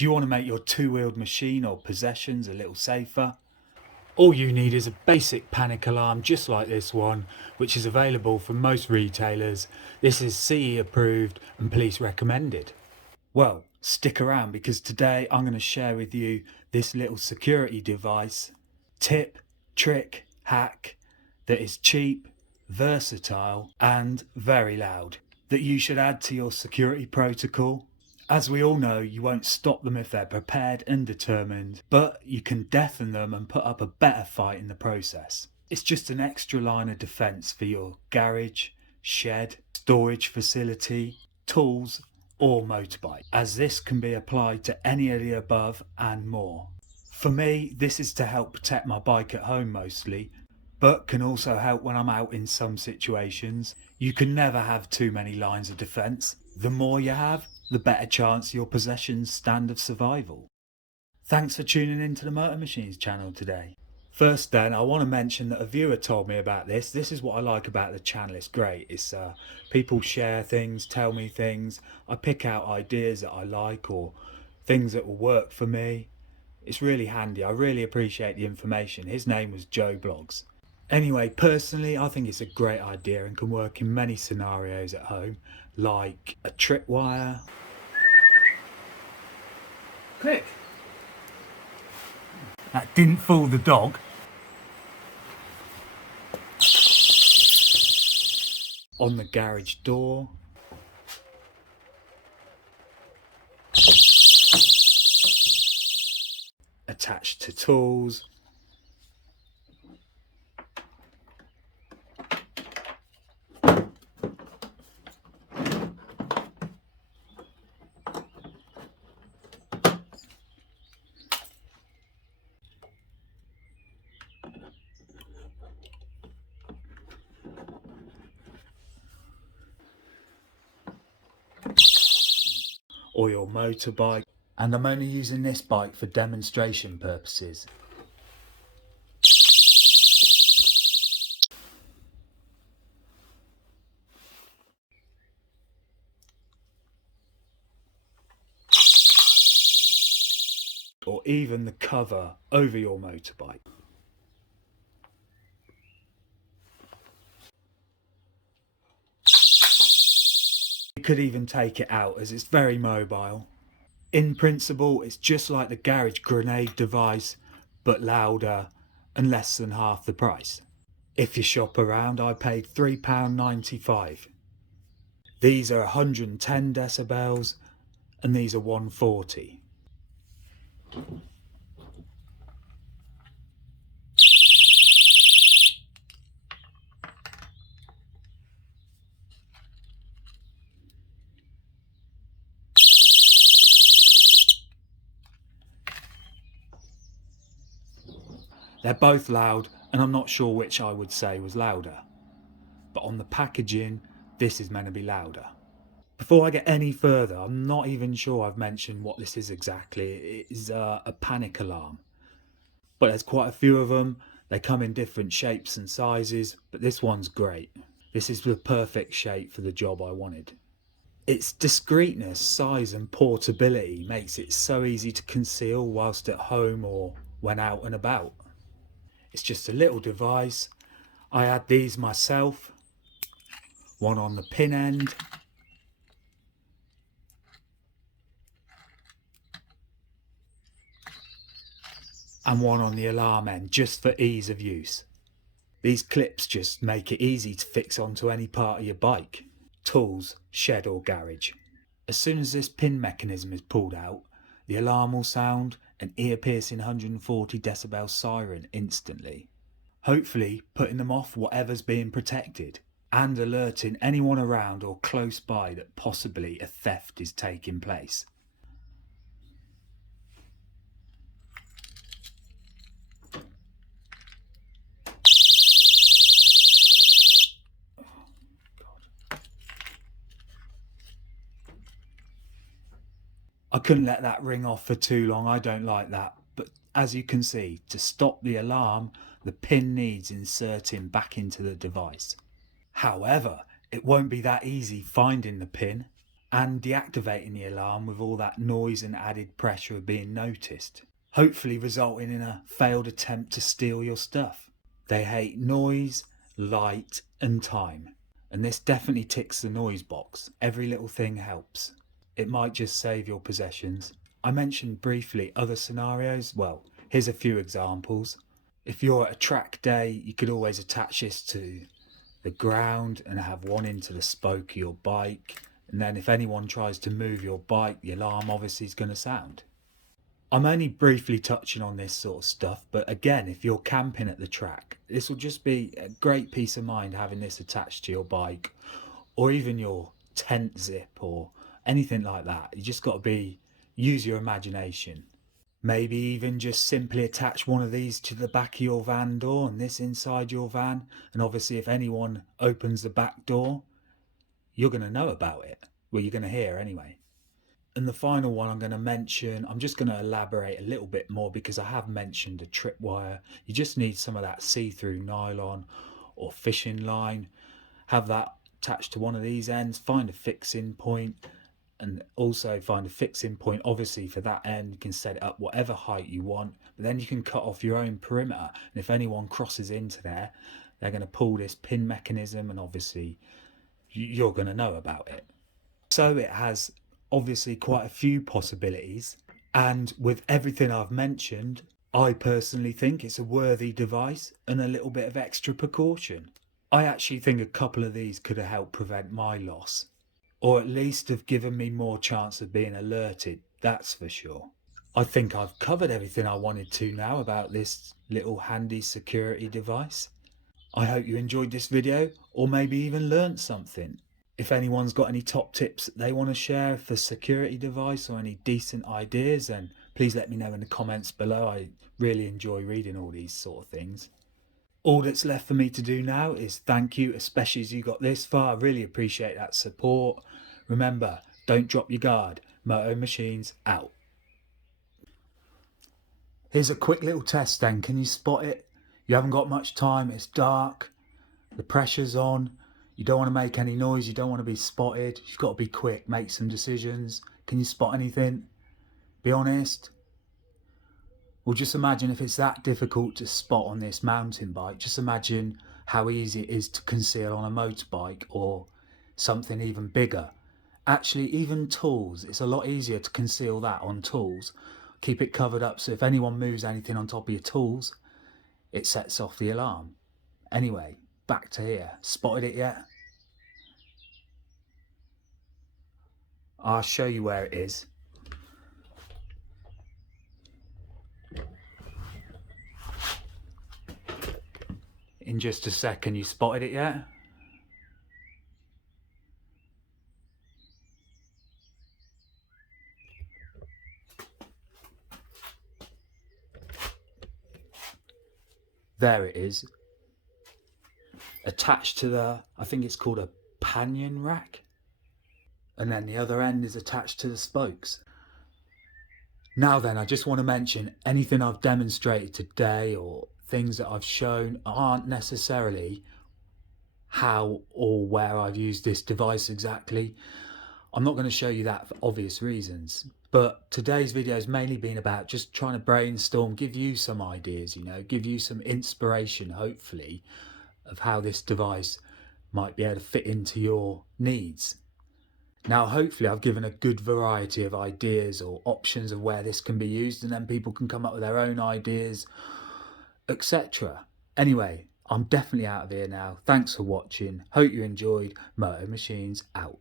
Do you want to make your two-wheeled machine or possessions a little safer? All you need is a basic panic alarm just like this one, which is available from most retailers. This is CE approved and police recommended. Well, stick around because today I'm going to share with you this little security device, tip, trick, hack that is cheap, versatile and very loud that you should add to your security protocol. As we all know, you won't stop them if they're prepared and determined, but you can deafen them and put up a better fight in the process. It's just an extra line of defence for your garage, shed, storage facility, tools or motorbike, as this can be applied to any of the above and more. For me, this is to help protect my bike at home mostly, but can also help when I'm out in some situations. You can never have too many lines of defence. The more you have, the better chance your possessions stand of survival. Thanks for tuning in to the Motor Machines channel today. First then, I want to mention that a viewer told me about this. This is what I like about the channel. It's great. It's people share things, tell me things. I pick out ideas that I like or things that will work for me. It's really handy. I really appreciate the information. His name was Joe Blogs. Anyway, personally, I think it's a great idea and can work in many scenarios at home, like a tripwire. Click. That didn't fool the dog. On the garage door. Attached to tools. Or your motorbike, and I'm only using this bike for demonstration purposes. Or even the cover over your motorbike. You could even take it out as it's very mobile. In principle, it's just like the garage grenade device, but louder and less than half the price. If you shop around, I paid £3.95. These are 110 decibels and these are 140. They're both loud and I'm not sure which I would say was louder. But on the packaging, this is meant to be louder. Before I get any further, I'm not even sure I've mentioned what this is exactly. It is a panic alarm. But there's quite a few of them. They come in different shapes and sizes, but this one's great. This is the perfect shape for the job I wanted. Its discreetness, size and portability makes it so easy to conceal whilst at home or when out and about. It's just a little device. I had these myself. One on the pin end. And one on the alarm end, just for ease of use. These clips just make it easy to fix onto any part of your bike, tools, shed or garage. As soon as this pin mechanism is pulled out, the alarm will sound an ear-piercing 140 decibel siren instantly, hopefully putting them off whatever's being protected and alerting anyone around or close by that possibly a theft is taking place. I couldn't let that ring off for too long, I don't like that, but as you can see, to stop the alarm, the pin needs inserting back into the device. However, it won't be that easy finding the pin. and deactivating the alarm with all that noise and added pressure of being noticed, hopefully resulting in a failed attempt to steal your stuff. They hate noise, light and time, and this definitely ticks the noise box. Every little thing helps. It might just save your possessions. I mentioned briefly other scenarios. Well, here's a few examples. If you're at a track day, you could always attach this to the ground and have one into the spoke of your bike, and then if anyone tries to move your bike, the alarm obviously is going to sound. I'm only briefly touching on this sort of stuff, but again, if you're camping at the track, this will just be a great peace of mind having this attached to your bike, or even your tent zip or anything like that. You just got to use your imagination. Maybe even just simply attach one of these to the back of your van door and this inside your van, and obviously if anyone opens the back door, you're going to know about it. Well, you're going to hear anyway. And the final one I'm going to mention, I'm just going to elaborate a little bit more because I have mentioned a tripwire. You just need some of that see-through nylon or fishing line. Have that attached to one of these ends, find a fixing point, and also find a fixing point. Obviously for that end you can set it up whatever height you want, but then you can cut off your own perimeter, and if anyone crosses into there, they're going to pull this pin mechanism, and obviously you're going to know about it. So it has obviously quite a few possibilities, and with everything I've mentioned, I personally think it's a worthy device and a little bit of extra precaution. I actually think a couple of these could have helped prevent my loss, or at least have given me more chance of being alerted, that's for sure. I think I've covered everything I wanted to now about this little handy security device. I hope you enjoyed this video, or maybe even learnt something. If anyone's got any top tips that they want to share for security device or any decent ideas, then please let me know in the comments below. I really enjoy reading all these sort of things. All that's left for me to do now is thank you, especially as you got this far. I really appreciate that support. Remember, don't drop your guard. Moto Machines out. Here's a quick little test then. Can you spot it? You haven't got much time, it's dark, the pressure's on, you don't want to make any noise, you don't want to be spotted, you've got to be quick, make some decisions. Can you spot anything? Be honest. Well, just imagine if it's that difficult to spot on this mountain bike, just imagine how easy it is to conceal on a motorbike or something even bigger. Actually, even tools, it's a lot easier to conceal that on tools. Keep it covered up so if anyone moves anything on top of your tools, it sets off the alarm. Anyway, back to here. Spotted it yet? I'll show you where it is. In just a second. You spotted it yet? There it is. Attached to the, I think it's called a panion rack. And then the other end is attached to the spokes. Now then, I just want to mention anything I've demonstrated today or things that I've shown aren't necessarily how or where I've used this device exactly. I'm not going to show you that for obvious reasons, but today's video has mainly been about just trying to brainstorm, give you some ideas, give you some inspiration, hopefully, of how this device might be able to fit into your needs. Now, hopefully I've given a good variety of ideas or options of where this can be used, and then people can come up with their own ideas, etc. Anyway, I'm definitely out of here now. Thanks for watching. Hope you enjoyed. Moto Machines out.